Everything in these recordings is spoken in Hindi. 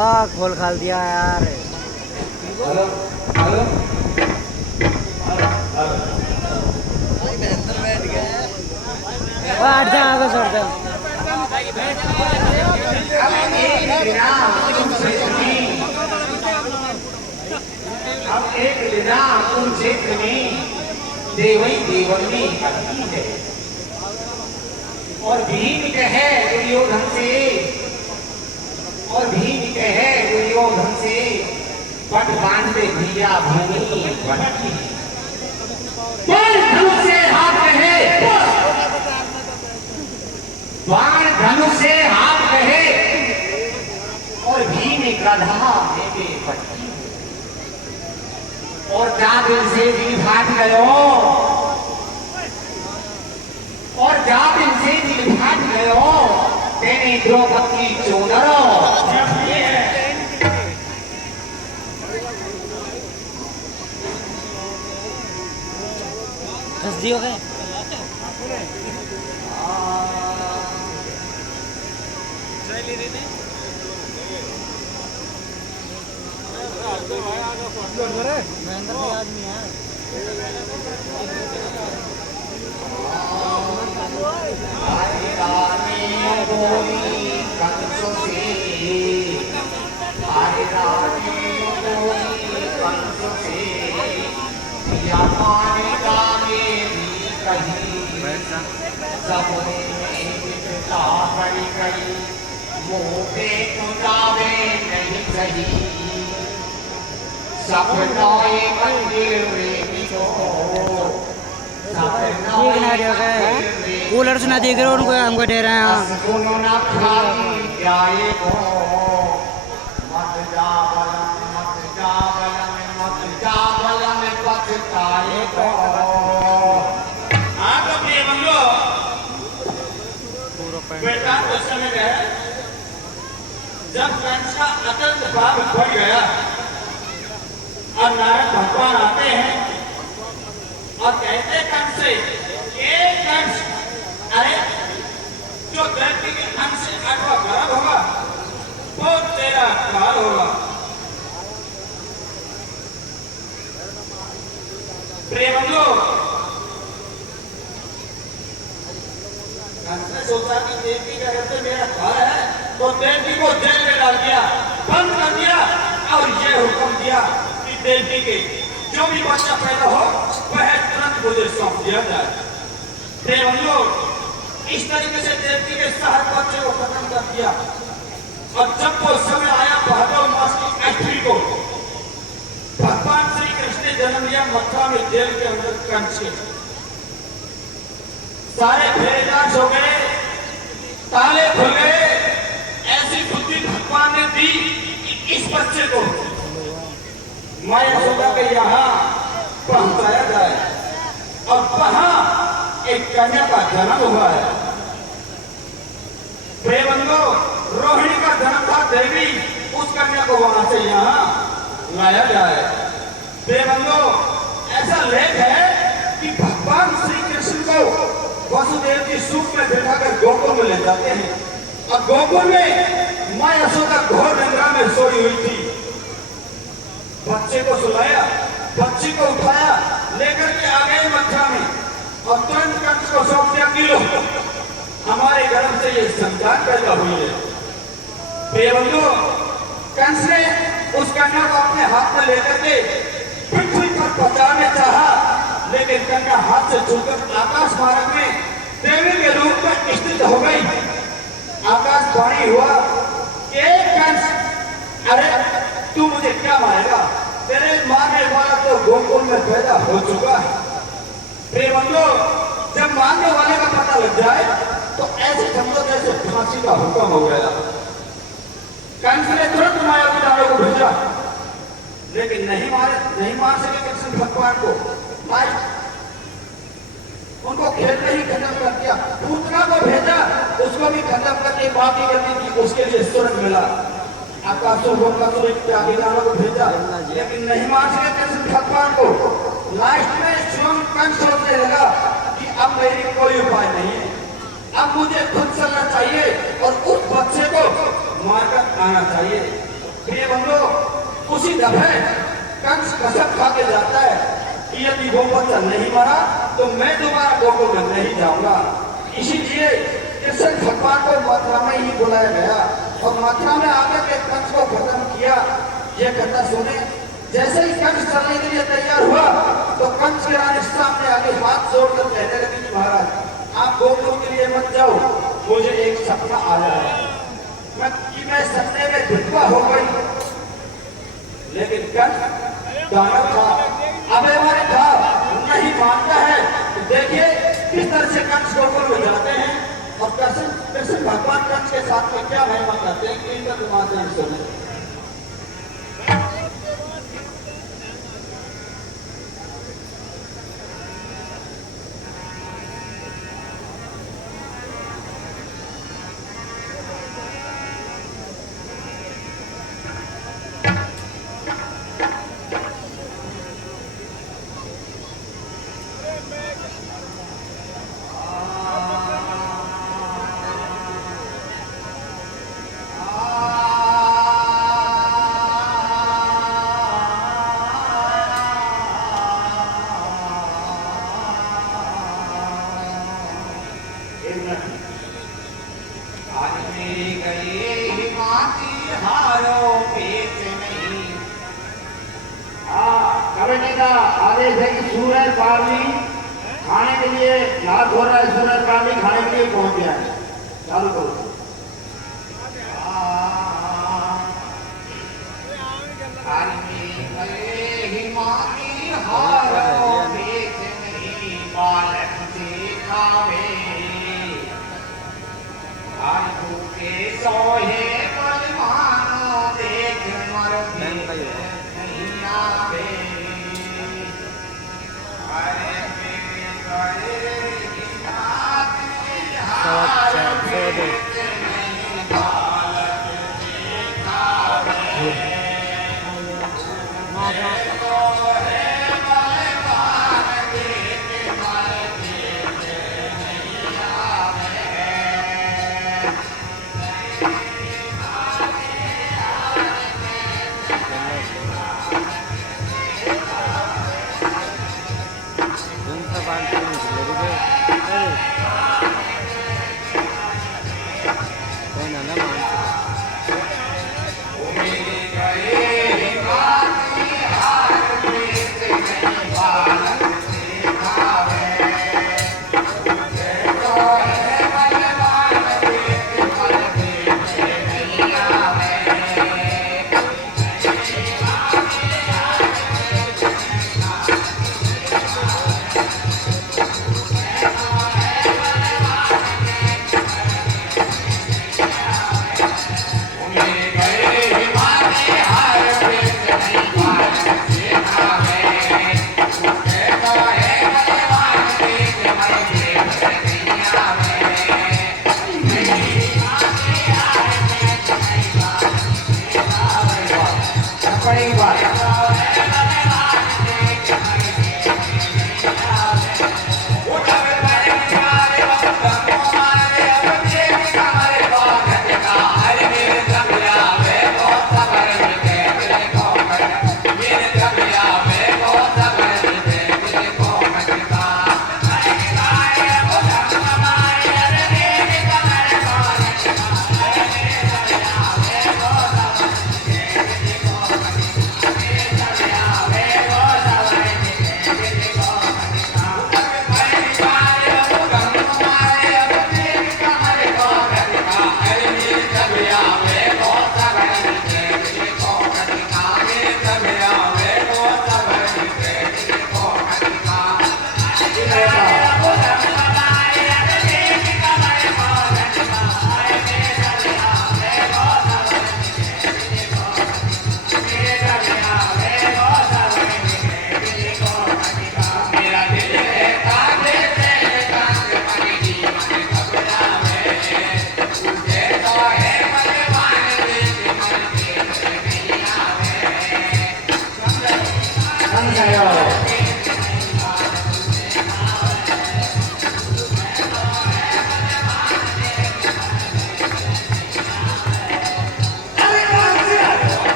वाह खोल खाल दिया यार। हेलो हेलो बैठ जा आगे सर जा। अब एक लीला कुरुक्षेत्र में देवई देवनी करती है और भीम कहे दुर्योधन से पट बांधे भैया भूमि बनती बाण धनुष से हाथ रहे और भीम गधा देवे पट्टी और जा दिल से दिल भाग गयो तेने द्रौपदी चोदरो हंसदी हो गए। महेंद्र भाई आदमी है। कूलर से ना देख रहे उनको हमको दे रहे हैं। बेटा उस समय है जब कंस का अत्यंत पाप बढ़ गया और नारायण भगवान आते हैं और कहते कंस से कंस अरे जो धरती के अंश से 8वां गर्भ होगा वो तेरा काल होगा। प्रेमलो कंस ने सोचा कि देवी का घर से मेरा काल है तो देवी को जेल में डाल दिया, बंद कर दिया और यह हुक्म दिया कि देवी के जो भी बच्चा पैदा हो वह तुरंत मुझे सौंप दिया जाए। प्रेमलो इस तरीके से देवी के 7 बच्चे को खत्म कर दिया और जब वो समय आया भादव मास की 8वीं को भगवान श्री कृष्ण ने जन्म लिया मथुरा में जेल के अंदर कंस के। सारे भेदास हो गए, ताले खुल गए। ऐसी बुद्धि भगवान ने दी कि इस बच्चे को माया यशोदा के यहाँ पहुंचाया जाए और वहां एक कन्या का जन्म हुआ है। प्रेमंदो रोहिणी का जन्म था, देवी उस कन्या को वहां से यहाँ लाया जाए। प्रेमंदो ऐसा लेख है कि भगवान श्री कृष्ण को वसुदेव जी सूप में बैठाकर गोकुल में ले जाते हैं और गोकुल में मां यशोदा घोर निद्रा में सोई हुई थी। बच्चे को सुलाया, बच्ची को उठाया, लेकर के आ गए मथुरा में और तुरंत कंस को सौंप दिया कि लो हमारे गर्भ से ये संतान पैदा हुई है। प्रियबंधु कंस ने उस कन्या को अपने हाथ में लेकर के पृथ्वी पर पहुंचाने चाहा, लेकिन कन्या हाथ से छूकर आकाश मार्ग में देवी के रूप में स्थित हो गई। आकाशवाणी हुआ कि कंस अरे तू मुझे क्या मारेगा, तेरे मारने वाला तो गोकुल में पैदा हो चुका है। प्रेमंदो जब मारने वाले का पता लग जाए तो ऐसे समझो जैसे फांसी का हुक्म हो गया। कंस ने तुरंत मायावी दानव को भेजा, लेकिन नहीं मार सके कृष्ण भगवान को। उनको खेल में ही खत्म कर दिया। पूतना को भेजा, उसको भी खत्म करके बाकी करने की उसके लिए स्वर्ग मिला। आकाशुर इत्यादि दानव को भेजा, लेकिन नहीं मार सके कृष्ण भगवान को। लास्ट में स्वयं कंस सोचने लगा कि अब मेरी कोई उपाय नहीं है, अब मुझे खुद चलना चाहिए और उस बच्चे को मारकर आना चाहिए। प्रिय बंधु, उसी दफे कंस कसम खा के जाता है कि यदि गोपचर नहीं मरा तो मैं दोबारा गोकुल में नहीं जाऊंगा। इसीलिए कृष्ण भगवान को मथुरा में ही बुलाया गया और मथुरा में आकर के कंस को खत्म किया। ये कथा सुने, जैसे ही कंस चलने के लिए तैयार हुआ तो कंस के रानी सामने आगे हाथ जोड़कर कहने लगी कि महाराज आप गोकुल के लिए मत जाओ, मुझे एक सपना आया है मैं सपने में विधवा हो गई। लेकिन कंस दानव था, अभिमानी था, नहीं मानता है। तो देखिए किस तरह से कंस गोकुल में जाते हैं और कृष्ण भगवान कंस के साथ में क्या महिमा करते हैं, इनका माध्यम सुने। आदेश है कि सूरज पावनी खाने के लिए रात हो रहा है, सूरज पावनी खाने के लिए पहुंच गया है। चालू करो।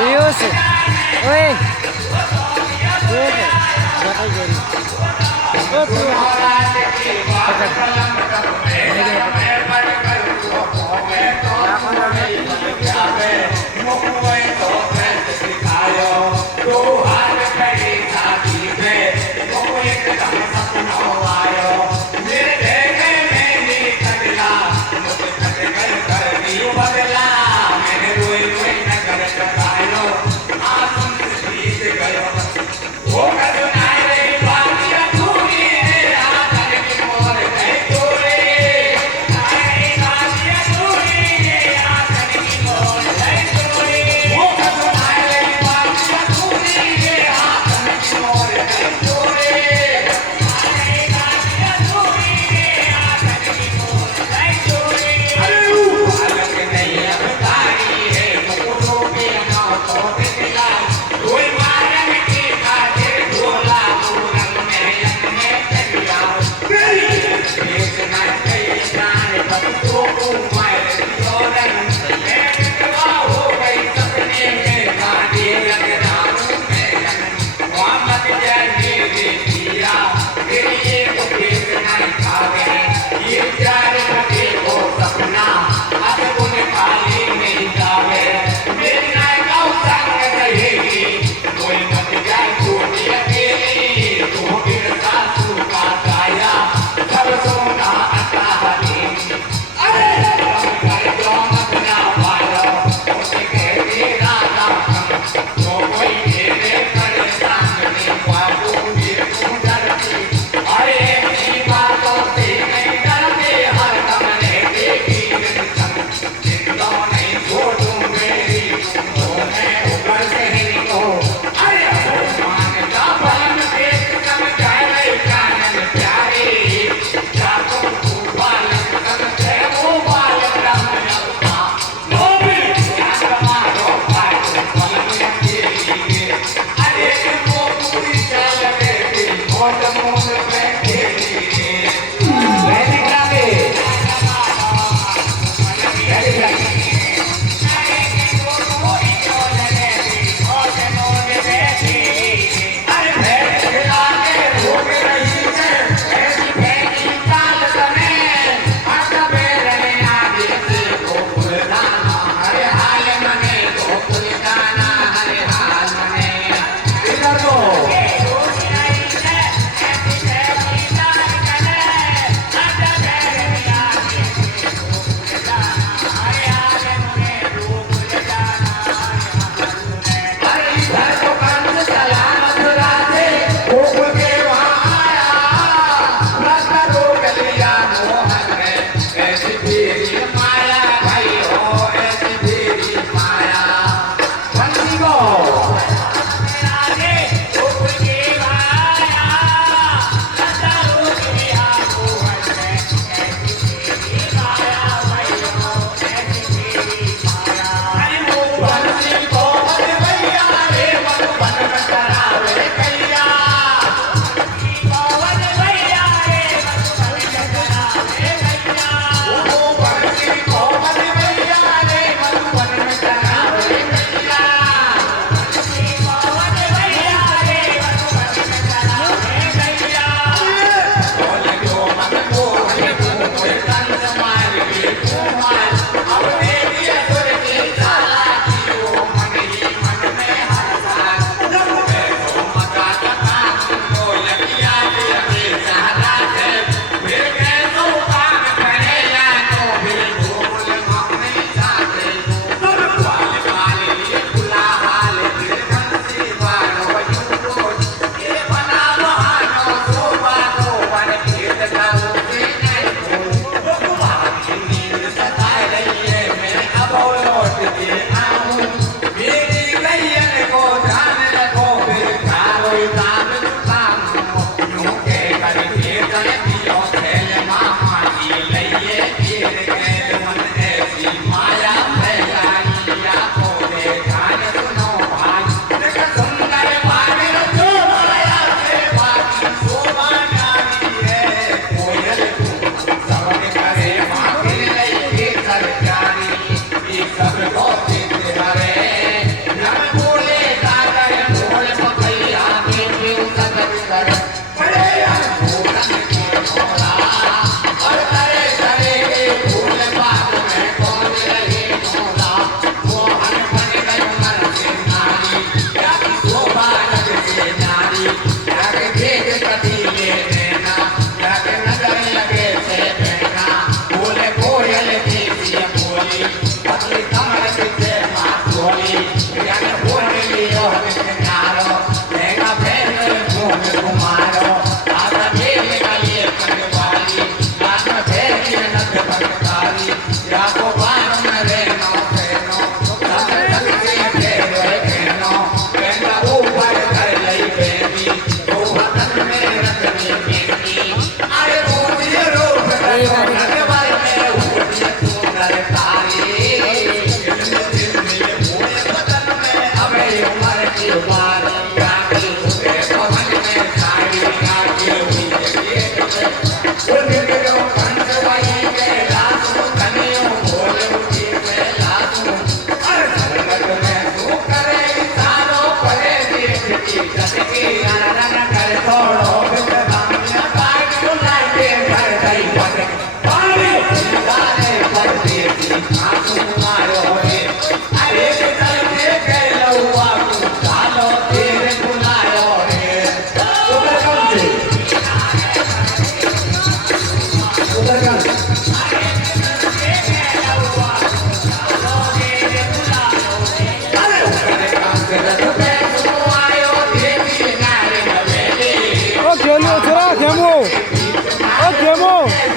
पीयूष ओए पीयूष जाता ही गई ओ तू सपना अब उन खाली नहीं जावे मेरी नाय का संग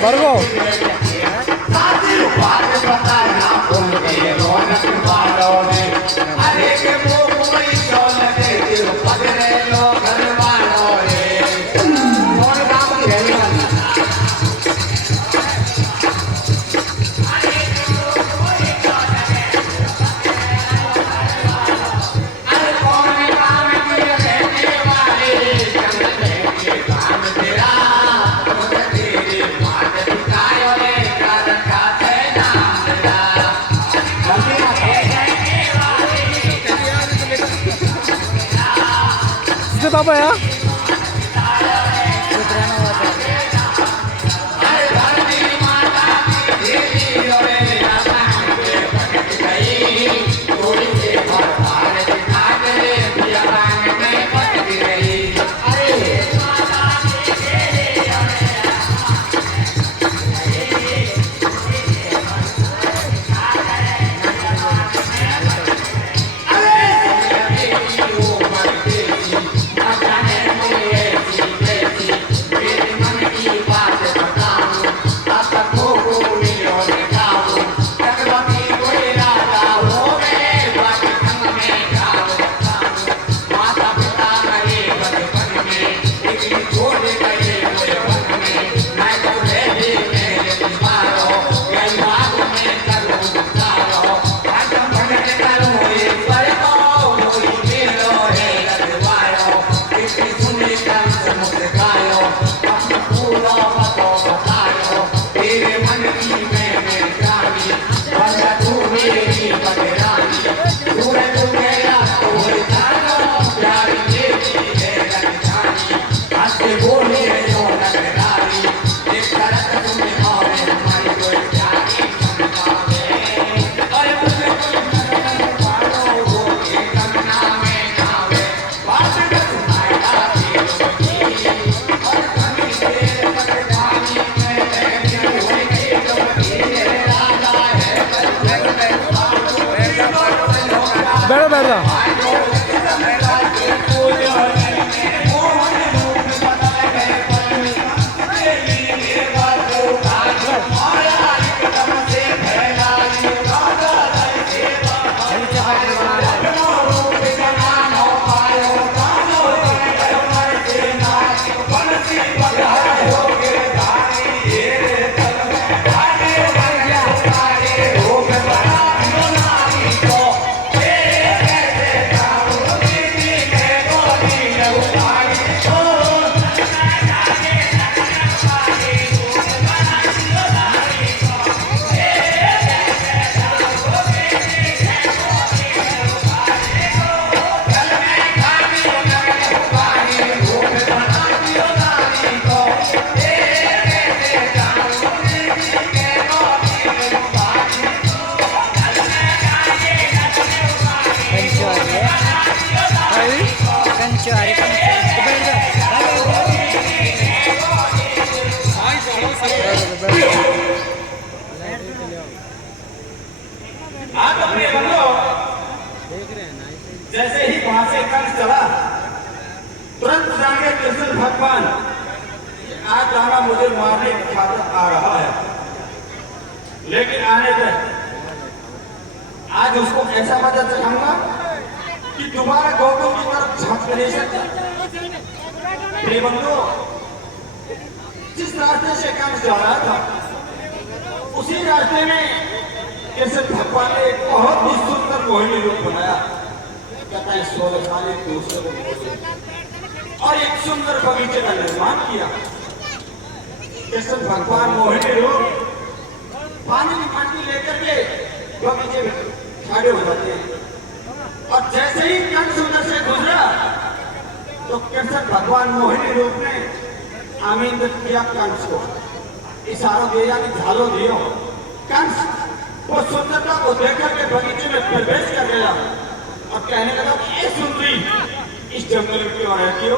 Bargo. Apa ya? जैसे ही वहां से कंस चला तुरंत जाके कृष्ण भगवान आज रामा मुझे मारने की खातिर आ रहा है, लेकिन आने तक आज उसको ऐसा मजा चखाऊंगा कि दोबारा गौतम की तरफ झांक नहीं सकता। बंधु, जिस रास्ते से कंस जा रहा था उसी रास्ते में कृष्ण भगवान ने एक बहुत ही सुंदर मोहिनी रूप बनाया। कहता है 16 साल एक दूसरे को बोले और एक सुंदर बगीचे का निर्माण किया। कृष्ण भगवान मोहिनी रूप पानी की मटकी लेकर के बगीचे में खड़े हो जाते हैं और जैसे ही कंस उधर से गुजरा तो कृष्ण भगवान मोहिनी रूप ने आमंत्रित किया कंस को, इशारा दिया कि झालो दियो। कंस वो सुंदरता को देखकर के बगीचे में प्रवेश कर गया और कहने लगा कि ये सुंदरी इस जंगल में क्यों रहती हो?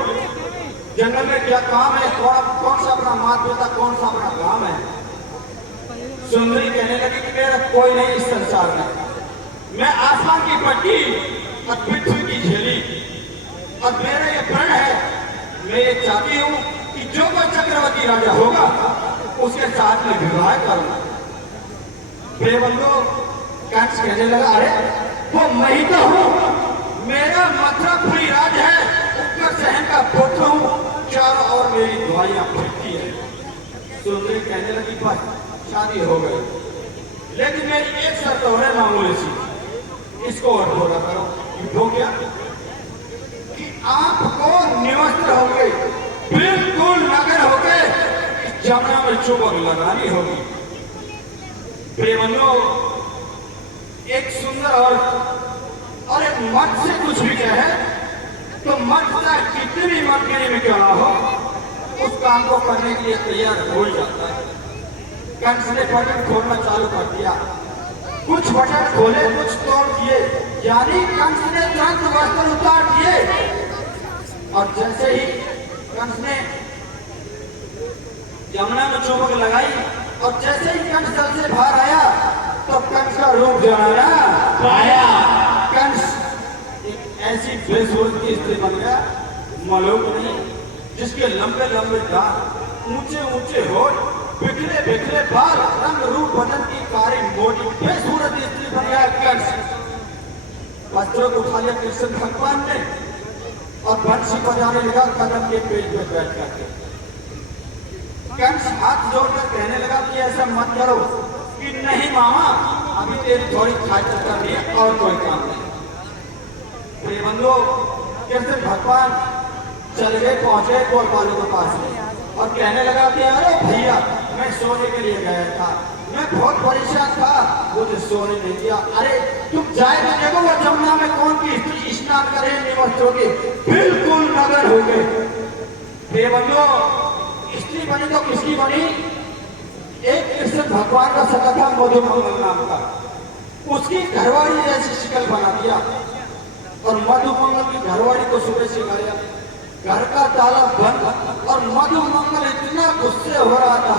जंगल में क्या काम है? कौन सा अपना माता पिता, कौन सा अपना काम है? सुंदरी कहने लगी कि मेरा कोई नहीं इस संसार में, मैं आसमान की पट्टी और पृथ्वी की झेली और मेरा ये प्रण है, मैं ये चाहती हूँ कि जो कोई चक्रवर्ती राजा होगा उसके साथ में विवाह करूंगा। बेबंदो कंस कहने लगा अरे वो मैं ही तो हूँ, मेरा मथुरापुरी राज है, उत्तर सहन का पुत्र हूँ, चारों ओर मेरी दुआइयां फिरती है। सुंदरी कहने लगी बस शादी हो गई, लेकिन मेरी एक शर्त और है मामूली सी, इसको और पूरा करो। वो क्या? कि आपको निवस्त्र हो गए, बिल्कुल नगर हो गए, इस जमुना में चुबक लगानी होगी। प्रेमनो एक सुंदर और एक मत से कुछ भी कहे तो मत चाहे कितनी भी मटकरी में क्यों ना हो, उस काम को करने के लिए तैयार हो जाता है। कंस ने बटन खोलना चालू कर दिया, कुछ बटन खोले कुछ तोड़ दिए, यानी कंस ने तुरंत वस्त्र उतार दिए और जैसे ही कंस ने यमुना में चुबक लगाई और जैसे ही कंस जल से बाहर आया तो कंस का रूप जो है ना पाया, कंस एक ऐसी बेसुरत की स्त्री बन गया, मलूक नहीं, जिसके लंबे लंबे दांत, ऊंचे ऊंचे होठ, बिखरे बिखरे बाल, रंग रूप बदन की कारी मोटी बेसुरत स्त्री बन गया कंस। वस्त्रों को उठा लिया कृष्ण भगवान ने और बंसी बजाने लगा कदम के पेज पे बैठ करके। कंस हाथ जोड़कर कहने लगा कि ऐसा मत करो, कि नहीं मामा अभी तेरी थोड़ी खातिर करनी है और कोई काम नहीं। प्रेमंदो कृष्ण भगवान चल गए, पहुंचे गोलपालों के पास में और कहने लगा कि अरे भैया मैं सोने के लिए गया था, मैं बहुत परेशान था, मुझे सोने नहीं दिया। अरे तुम जाए तो देखो वो जमुना में कौन की स्त्री स्नान करे निवस्त्र होके, बिल्कुल नगर हो गए। प्रेमंदो स्त्री बनी तो किसकी बनी? एक कृष्ण भगवान का सखा था मधुमंगल नाम का, उसकी घरवाली जैसी शिकल बना दिया और मधुमंगल की घरवाली को सुबह सिखाया, घर का ताला बंद और मधुमंगल इतना गुस्से हो रहा था